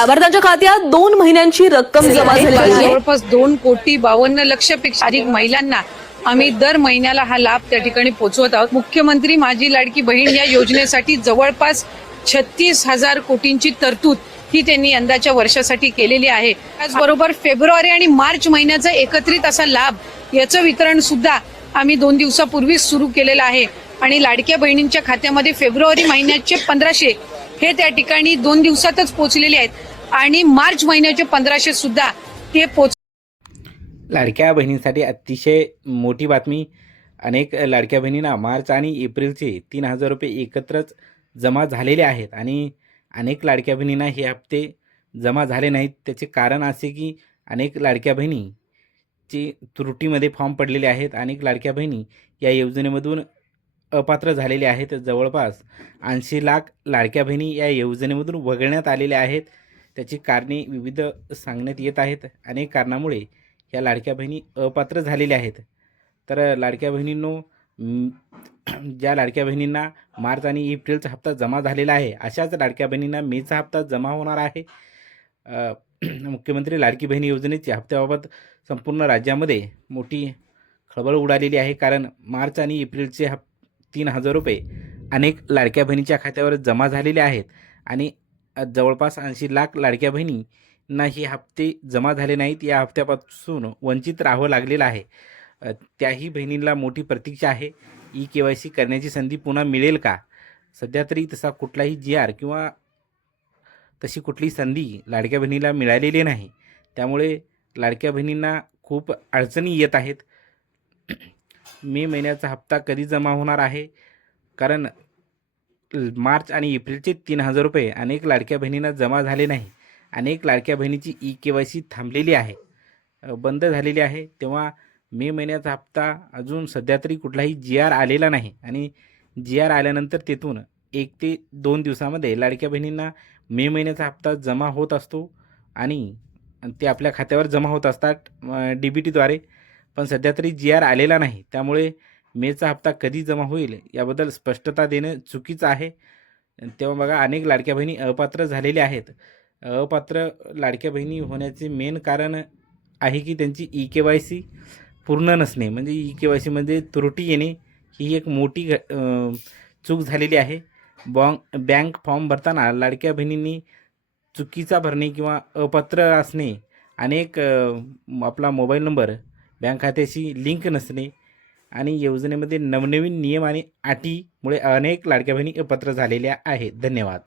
त्यावर त्यांच्या खात्यात 2 महिन्यांची रक्कम जमा झाली आहे। जवळपास 2,52,00,000पेक्षा अधिक महिलांना आम्ही दर महिन्याला हा लाभ त्या ठिकाणी पोहोचवत आहोत। मुख्यमंत्री माझी लाडकी बहीण या योजनेसाठी जवळपास 36,000 कोटींची तरतूद ही त्यांनी यंदाच्या वर्षासाठी केलेली आहे। त्याचबरोबर फेब्रुवारी आणि मार्च महिन्याचा एकत्रित असा लाभ याचं वितरण सुद्धा आम्ही 2 दिवसापूर्वीच सुरू केलेलं आहे आणि लाडक्या बहिणींच्या खात्यामध्ये फेब्रुवारी महिन्याचे 1500 हे त्या ठिकाणी 2 दिवसातच पोहोचलेले आहेत आणि मार्च महिन्याचे 1500 सुद्धा ते लाडक्या बहिणींसाठी अतिशय मोठी बातमी। अनेक लाडक्या बहिणींना मार्च आणि एप्रिलचे 3,000 रुपये एकत्रच जमा झालेले आहेत आणि अनेक लाडक्या बहिणींना हे हप्ते जमा झाले नाहीत। त्याचे कारण असे की अनेक लाडक्या बहिणीचे त्रुटीमध्ये फॉर्म पडलेले आहेत। अनेक लाडक्या बहिणी या योजनेमधून अपात्र झालेले आहेत। जवळपास 80 लाख लाडक्या बहिणी या योजनेमधून वगळण्यात आलेल्या आहेत। त्याची कारणे विविध सांगण्यात येत आहेत। अनेक कारणामुळे या लाडक्या बहिणी अपात्र झालेल्या आहेत। तर लाडक्या बहिणींनो, ज्या लाडक्या बहिणींना मार्च आणि एप्रिलचा हप्ता जमा झालेला आहे अशाच लाडक्या बहिणींना मेचा हप्ता जमा होणार आहे। मुख्यमंत्री लाडकी बहीण योजनेच्या हप्त्याबाबत संपूर्ण राज्यामध्ये मोठी खळबळ उडालेली आहे। कारण मार्च आणि एप्रिलचे 3,000 रुपये अनेक लाडक्या बहिणीच्या खात्यावर जमा झालेले आहेत आणि जवळपास 80 लाख लाडक्या बहिणींना हे हप्ते जमा झाले नाहीत। या हप्त्यापासून वंचित राहावं लागलेलं आहे। त्याही बहिणींना मोठी प्रतीक्षा आहे। KYC करण्याची संधी पुन्हा मिळेल का? सध्या तरी तसा कुठलाही GR किंवा तशी कुठली संधी लाडक्या बहिणीला मिळालेली नाही। त्यामुळे लाडक्या बहिणींना खूप अडचणी येत आहेत। मे महिन्याचा हप्ता कधी जमा होणार आहे? कारण मार्च आणि एप्रिलचे 3,000 रुपये अनेक लाडक्या बहिणींना जमा झाले नाही। अनेक लाडक्या बहिणीची KYC थांबलेली आहे, बंद झालेली आहे। तेव्हा मे महिन्याचा हप्ता अजून सध्या तरी कुठलाही GR आलेला नाही आणि GR आल्यानंतर तेथून 1 ते 2 दिवसामध्ये लाडक्या बहिणींना मे महिन्याचा हप्ता जमा होत असतो आणि ते आपल्या खात्यावर जमा होत असतात DBTद्वारे। पण सध्या तरी GR आलेला नाही। त्यामुळे मेचा हप्ता कधी जमा होईल याबद्दल स्पष्टता देणं चुकीचं आहे। तेव्हा बघा, अनेक लाडक्या बहिणी अपात्र झालेल्या आहेत। अपात्र लाडक्या बहिणी होण्याचे मेन कारण आहे की त्यांची KYC पूर्ण नसणे, म्हणजे KYC म्हणजे त्रुटी येणे ही एक मोठी चूक झालेली आहे। बँक फॉर्म भरताना लाडक्या बहिणींनी चुकीचा भरणे किंवा अपात्र असणे, अनेक आपला मोबाईल नंबर बँक खात्याशी लिंक नसणे आणि योजनेमध्ये नवनवीन नियम आणि अटीमुळे अनेक लाडक्या बहिणी अपात्र झालेल्या आहेत। धन्यवाद।